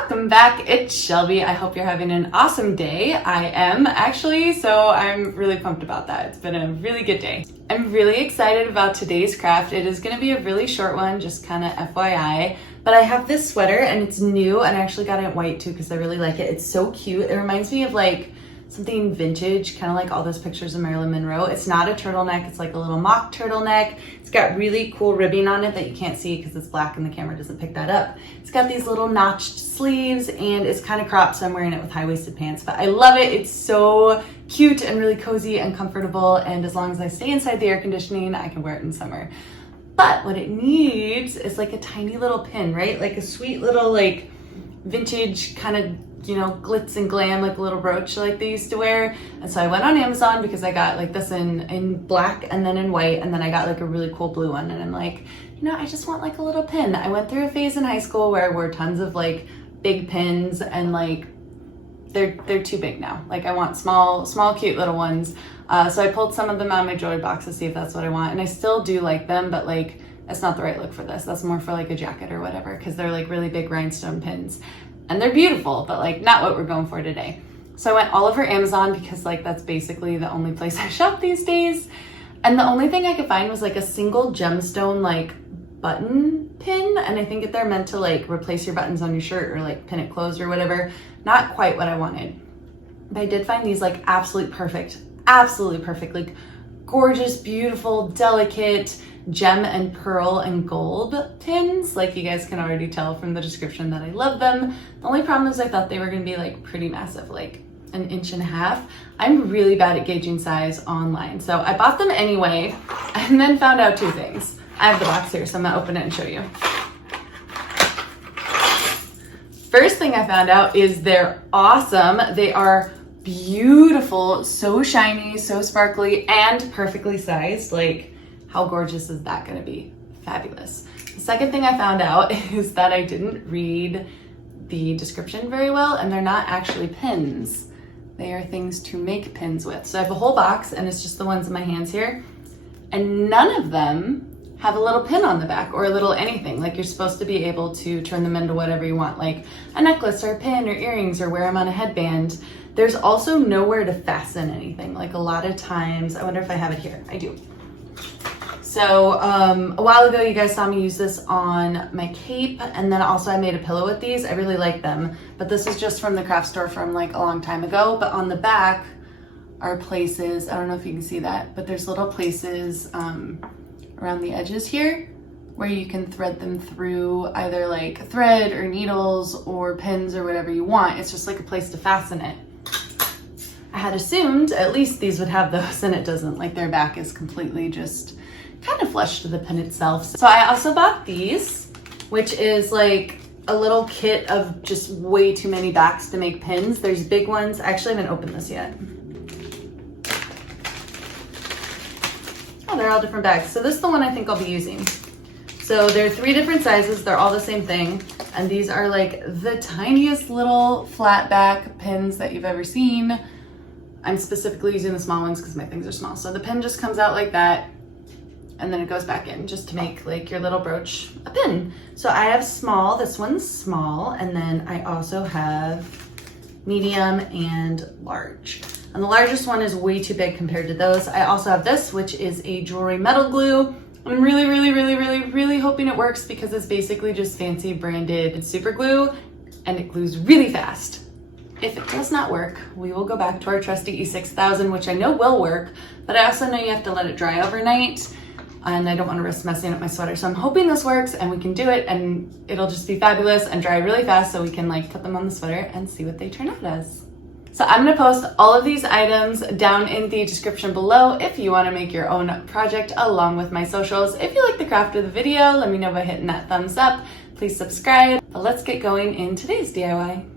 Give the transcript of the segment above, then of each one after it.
welcome back. It's Shelby. I hope you're having an awesome day. I am actually, so I'm really pumped about that. It's been a really good day. I'm really excited about today's craft. It is going to be a really short one, just kind of FYI. But I have this sweater and it's new, and I actually got it in white too because I really like it. It's so cute. It reminds me of like something vintage, kind of like all those pictures of Marilyn Monroe. It's not a turtleneck, it's like a little mock turtleneck. It's got really cool ribbing on it that you can't see because it's black and the camera doesn't pick that up. It's got these little notched sleeves and it's kind of cropped, so I'm wearing it with high-waisted pants, but I love it. It's so cute and really cozy and comfortable, and as long as I stay inside the air conditioning, I can wear it in summer. But what it needs is like a tiny little pin, right? Like a sweet little like vintage kind of, you know, glitz and glam, like a little brooch like they used to wear. And so I went on Amazon because I got like this in black and then in white, and then I got like a really cool blue one, and I'm like, you know, I just want like a little pin. I went through a phase in high school where I wore tons of like big pins, and like they're too big now. Like I want small cute little ones. So I pulled some of them out of my jewelry box to see if that's what I want, and I still do like them, but like that's not the right look for this. That's more for like a jacket or whatever, because they're like really big rhinestone pins. And they're beautiful, but like not what we're going for today. So I went all over Amazon because like that's basically the only place I shop these days. And the only thing I could find was like a single gemstone like button pin. And I think they're meant to like replace your buttons on your shirt or like pin it closed or whatever. Not quite what I wanted. But I did find these like absolutely perfect, like gorgeous, beautiful, delicate gem and pearl and gold pins. Like you guys can already tell from the description that I love them. The only problem is I thought they were gonna be like pretty massive, like 1.5 inches. I'm really bad at gauging size online. So I bought them anyway and then found out two things. I have the box here, so I'm gonna open it and show you. First thing I found out is they're awesome. They are beautiful, so shiny, so sparkly, and perfectly sized. Like, how gorgeous is that gonna be? Fabulous. The second thing I found out is that I didn't read the description very well, and they're not actually pins. They are things to make pins with. So I have a whole box, and it's just the ones in my hands here, and none of them have a little pin on the back or a little anything. Like you're supposed to be able to turn them into whatever you want, like a necklace or a pin or earrings, or wear them on a headband. There's also nowhere to fasten anything. Like a lot of times, I wonder if I have it here. I do. So a while ago, you guys saw me use this on my cape, and then also I made a pillow with these. I really like them, but this is just from the craft store from like a long time ago. But on the back are places, I don't know if you can see that, but there's little places around the edges here where you can thread them through either like thread or needles or pins or whatever you want. It's just like a place to fasten it. I had assumed at least these would have those, and it doesn't. Like their back is completely just kind of flush to the pin itself. So I also bought these, which is like a little kit of just way too many backs to make pins. There's big ones. Actually, I haven't opened this yet. Oh, they're all different bags. So this is the one I think I'll be using. So there are 3 different sizes. They're all the same thing. And these are like the tiniest little flat back pins that you've ever seen. I'm specifically using the small ones because my things are small. So the pin just comes out like that, and then it goes back in just to make like your little brooch a pin. So I have small, this one's small, and then I also have medium and large. And the largest one is way too big compared to those. I also have this, which is a jewelry metal glue. I'm really hoping it works because it's basically just fancy branded super glue, and it glues really fast. If it does not work, we will go back to our trusty E6000, which I know will work, but I also know you have to let it dry overnight, and I don't want to risk messing up my sweater. So I'm hoping this works and we can do it, and it'll just be fabulous and dry really fast so we can like put them on the sweater and see what they turn out as. So I'm gonna post all of these items down in the description below if you wanna make your own project along with my socials. If you like the craft of the video, let me know by hitting that thumbs up. Please subscribe. But let's get going in today's DIY.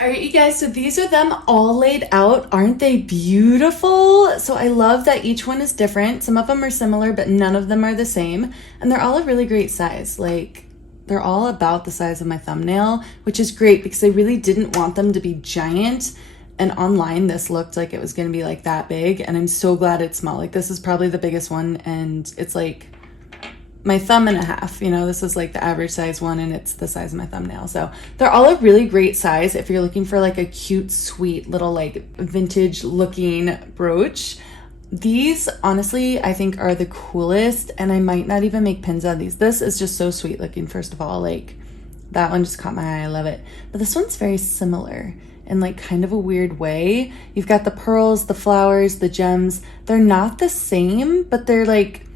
All right, you guys, so these are them all laid out. Aren't they beautiful? So I love that each one is different. Some of them are similar, but none of them are the same. And they're all a really great size. Like, they're all about the size of my thumbnail, which is great because I really didn't want them to be giant. And online, this looked like it was gonna be like that big. And I'm so glad it's small. Like, this is probably the biggest one, and it's like my thumb and a half. You know, this is like the average size one and it's the size of my thumbnail. So they're all a really great size if you're looking for like a cute, sweet little like vintage looking brooch. These honestly, I think are the coolest, and I might not even make pins out of these. This is just so sweet looking. First of all, like that one just caught my eye. I love it. But this one's very similar in like kind of a weird way. You've got the pearls, the flowers, the gems. They're not the same, but they're like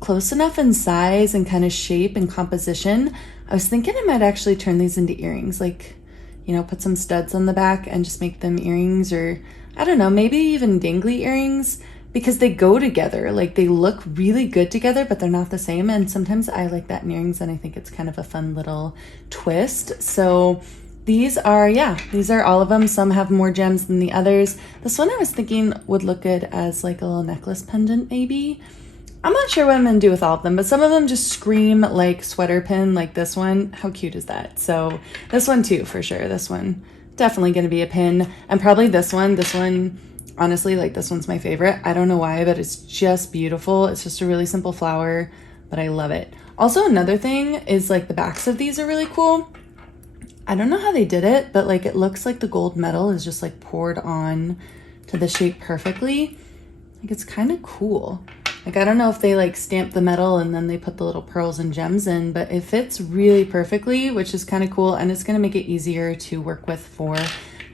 close enough in size and kind of shape and composition. I was thinking I might actually turn these into earrings, like, you know, put some studs on the back and just make them earrings, or I don't know, maybe even dangly earrings, because they go together. Like they look really good together, but they're not the same. And sometimes I like that in earrings, and I think it's kind of a fun little twist. So these are all of them. Some have more gems than the others. This one I was thinking would look good as like a little necklace pendant maybe. I'm not sure what I'm gonna do with all of them, but some of them just scream like sweater pin, like this one. How cute is that? So this one too, for sure. This one definitely gonna be a pin. And probably this one, honestly, like this one's my favorite. I don't know why, but it's just beautiful. It's just a really simple flower, but I love it. Also, another thing is like the backs of these are really cool. I don't know how they did it, but like it looks like the gold metal is just like poured on to the shape perfectly. Like it's kind of cool. Like I don't know if they like stamped the metal and then they put the little pearls and gems in, but it fits really perfectly, which is kind of cool. And it's gonna make it easier to work with for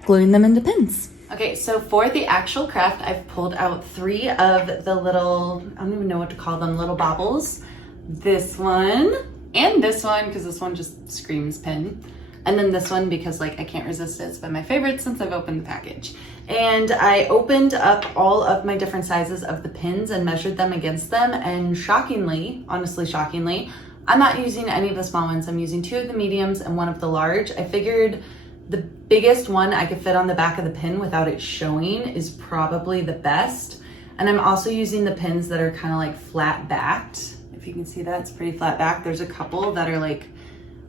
gluing them into pins. Okay, so for the actual craft, I've pulled out 3 of the little, I don't even know what to call them, little baubles. This one and this one, because this one just screams pin. And then this one because like I can't resist it. It's been my favorite since I've opened the package. And I opened up all of my different sizes of the pins and measured them against them. And shockingly, honestly shockingly, I'm not using any of the small ones. I'm using 2 of the mediums and 1 of the large. I figured the biggest one I could fit on the back of the pin without it showing is probably the best. And I'm also using the pins that are kind of like flat backed. If you can see that, it's pretty flat back. There's a couple that are like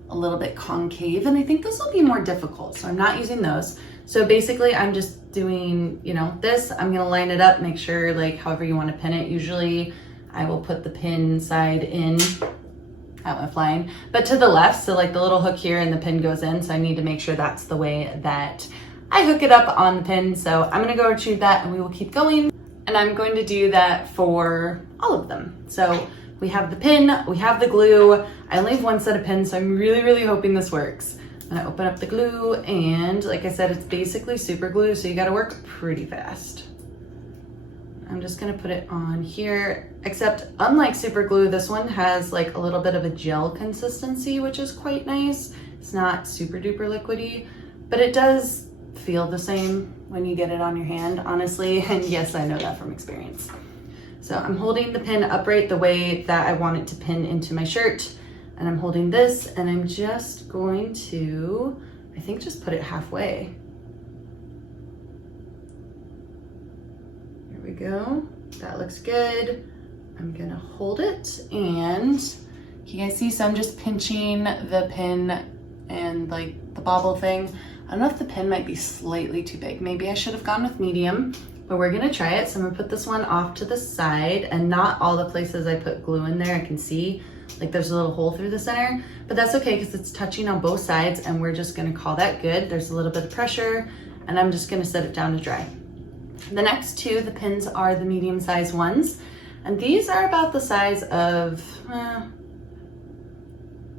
a little bit concave, and I think this will be more difficult, so I'm not using those. So basically I'm just doing, you know, this, I'm gonna line it up, make sure like however you want to pin it. Usually I will put the pin side in, that went flying, but to the left, so like the little hook here and the pin goes in, so I need to make sure that's the way that I hook it up on the pin. So I'm gonna go retrieve that and we will keep going, and I'm going to do that for all of them. So we have the pin, we have the glue. I only have 1 set of pins, so I'm really hoping this works. I'm gonna open up the glue, and like I said, it's basically super glue, so you gotta work pretty fast. I'm just gonna put it on here, except unlike super glue, this one has like a little bit of a gel consistency, which is quite nice. It's not super duper liquidy, but it does feel the same when you get it on your hand, honestly. And yes, I know that from experience. So I'm holding the pin upright the way that I want it to pin into my shirt. And I'm holding this, and I'm just going to, I think, just put it halfway. There we go. That looks good. I'm gonna hold it, and you guys see, so I'm just pinching the pin and like the bobble thing. I don't know if the pin might be slightly too big. Maybe I should have gone with medium, but we're gonna try it. So I'm gonna put this one off to the side, and not all the places I put glue in there I can see. Like there's a little hole through the center, but that's okay because it's touching on both sides, and we're just gonna call that good. There's a little bit of pressure, and I'm just gonna set it down to dry. The next 2, the pins are the medium size ones, and these are about the size of,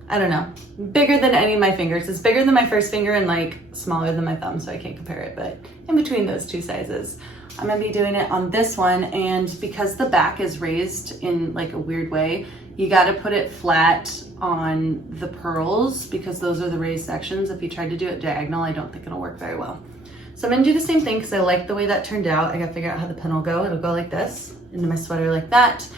I don't know, bigger than any of my fingers. It's bigger than my first finger and like smaller than my thumb, so I can't compare it, but in between those 2 sizes. I'm gonna be doing it on this one, and because the back is raised in like a weird way, you gotta put it flat on the pearls because those are the raised sections. If you tried to do it diagonal, I don't think it'll work very well. So I'm gonna do the same thing because I like the way that turned out. I gotta figure out how the pin will go. It'll go like this, into my sweater like that.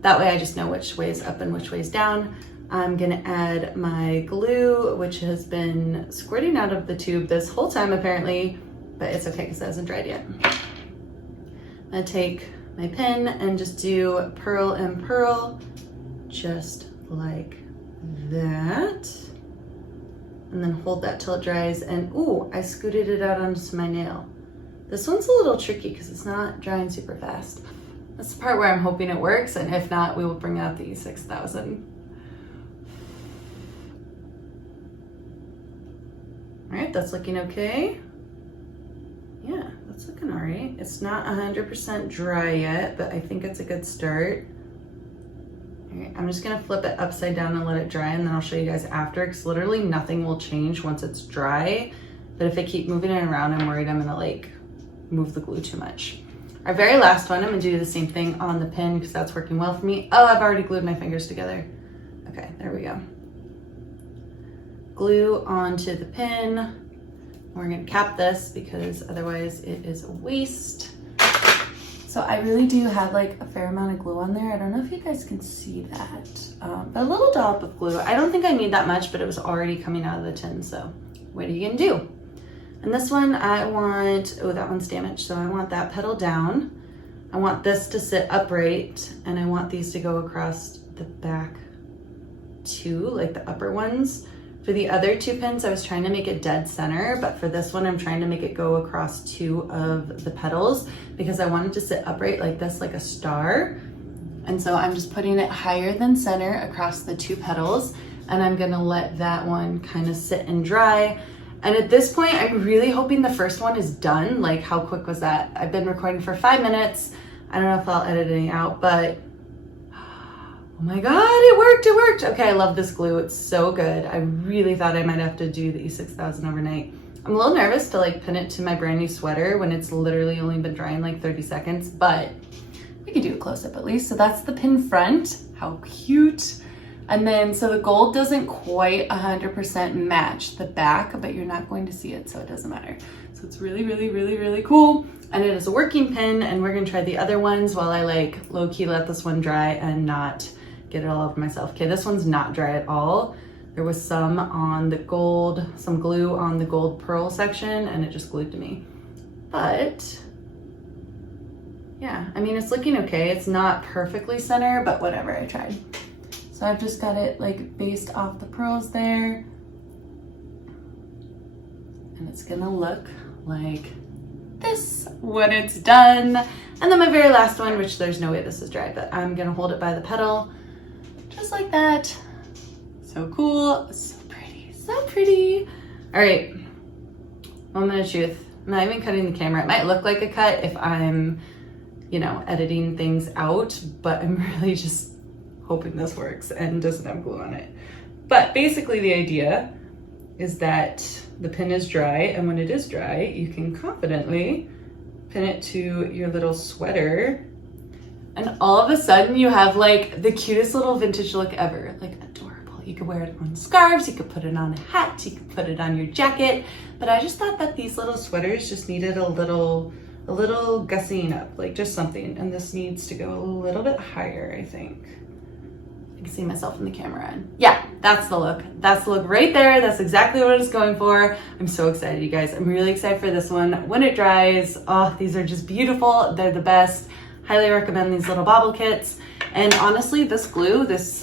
That way I just know which way is up and which way is down. I'm gonna add my glue, which has been squirting out of the tube this whole time apparently, but it's okay because it hasn't dried yet. I'm gonna take my pin and just do pearl and pearl, just like that. And then hold that till it dries, and ooh, I scooted it out onto my nail. This one's a little tricky because it's not drying super fast. That's the part where I'm hoping it works, and if not, we will bring out the 6000. All right, that's looking okay. Yeah, that's looking all right. It's not 100% dry yet, but I think it's a good start. All right, I'm just gonna flip it upside down and let it dry, and then I'll show you guys after, because literally nothing will change once it's dry. But if I keep moving it around, I'm worried I'm gonna like move the glue too much. Our very last one, I'm gonna do the same thing on the pin because that's working well for me. Oh, I've already glued my fingers together. Okay, there we go. Glue onto the pin. We're gonna cap this because otherwise it is a waste. So I really do have like a fair amount of glue on there. I don't know if you guys can see that, but a little dollop of glue. I don't think I need that much, but it was already coming out of the tin, so what are you gonna do? And this one I want, oh, that one's damaged, so I want that pedal down. I want this to sit upright, and I want these to go across the back too, like the upper ones. For the other two pins, I was trying to make it dead center, but for this one, I'm trying to make it go across two of the pedals because I wanted to sit upright like this, like a star. And so I'm just putting it higher than center across the two pedals, and I'm gonna let that one kind of sit and dry. And at this point, I'm really hoping the first one is done. Like, how quick was that? I've been recording for 5 minutes. I don't know if I'll edit any out, but oh my God, it worked, it worked. Okay, I love this glue, it's so good. I really thought I might have to do the E6000 overnight. I'm a little nervous to like pin it to my brand new sweater when it's literally only been drying like 30 seconds, but we could do a close up at least. So that's the pin front, how cute. And then, so the gold doesn't quite 100% match the back, but you're not going to see it, so it doesn't matter. So it's really, really, really, really cool. And it is a working pin, and we're gonna try the other ones while I like low-key let this one dry and not get it all over myself. Okay, this one's not dry at all. There was some on the gold, some glue on the gold pearl section, and it just glued to me. But yeah, I mean, it's looking okay. It's not perfectly center, but whatever, I tried. So I've just got it like based off the pearls there. And it's gonna look like this when it's done. And then my very last one, which there's no way this is dry, but I'm gonna hold it by the pedal, just like that. So cool, so pretty, so pretty. All right, moment of truth. I'm not even cutting the camera. It might look like a cut if I'm, you know, editing things out, but I'm really just hoping this works and doesn't have glue on it. But basically the idea is that the pin is dry, and when it is dry, you can confidently pin it to your little sweater, and all of a sudden you have like the cutest little vintage look ever, like adorable. You could wear it on scarves, you could put it on a hat, you could put it on your jacket, but I just thought that these little sweaters just needed a little gussying up, like just something, and this needs to go a little bit higher, I think. I can see myself in the camera, and yeah, that's the look. That's the look right there. That's exactly what it's going for. I'm so excited, you guys. I'm really excited for this one. When it dries, oh, these are just beautiful. They're the best. Highly recommend these little bobble kits. And honestly, this glue, this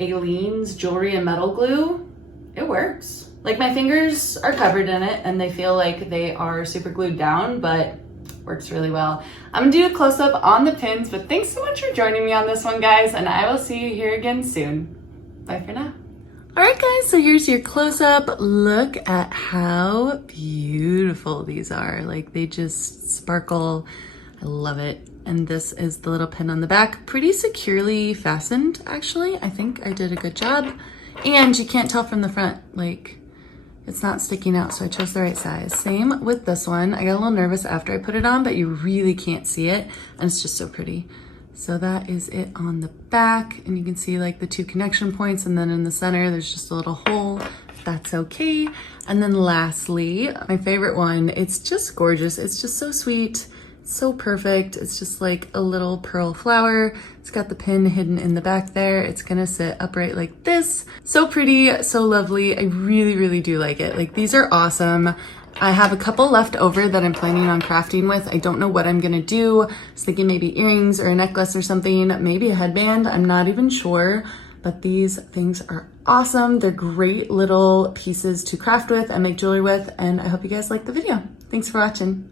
Aleene's Jewelry and Metal Glue, it works. Like, my fingers are covered in it and they feel like they are super glued down, but works really well. I'm gonna do a close-up on the pins, but thanks so much for joining me on this one, guys, and I will see you here again soon. Bye for now. All right, guys, so here's your close-up. Look at how beautiful these are. Like, they just sparkle. I love it. And this is the little pin on the back, pretty securely fastened, actually. I think I did a good job. And you can't tell from the front, like, it's not sticking out, so I chose the right size. Same with this one. I got a little nervous after I put it on, but you really can't see it, and it's just so pretty. So that is it on the back, and you can see like the two connection points, and then in the center, there's just a little hole. That's okay. And then lastly, my favorite one, it's just gorgeous. It's just so sweet. So perfect. It's just like a little pearl flower. It's got the pin hidden in the back there. It's gonna sit upright like this. So pretty, so lovely. I really, really do like it. Like, these are awesome. I have a couple left over that I'm planning on crafting with. I don't know what I'm gonna do. I was thinking maybe earrings or a necklace or something, maybe a headband. I'm not even sure, but these things are awesome. They're great little pieces to craft with and make jewelry with, and I hope you guys like the video. Thanks for watching.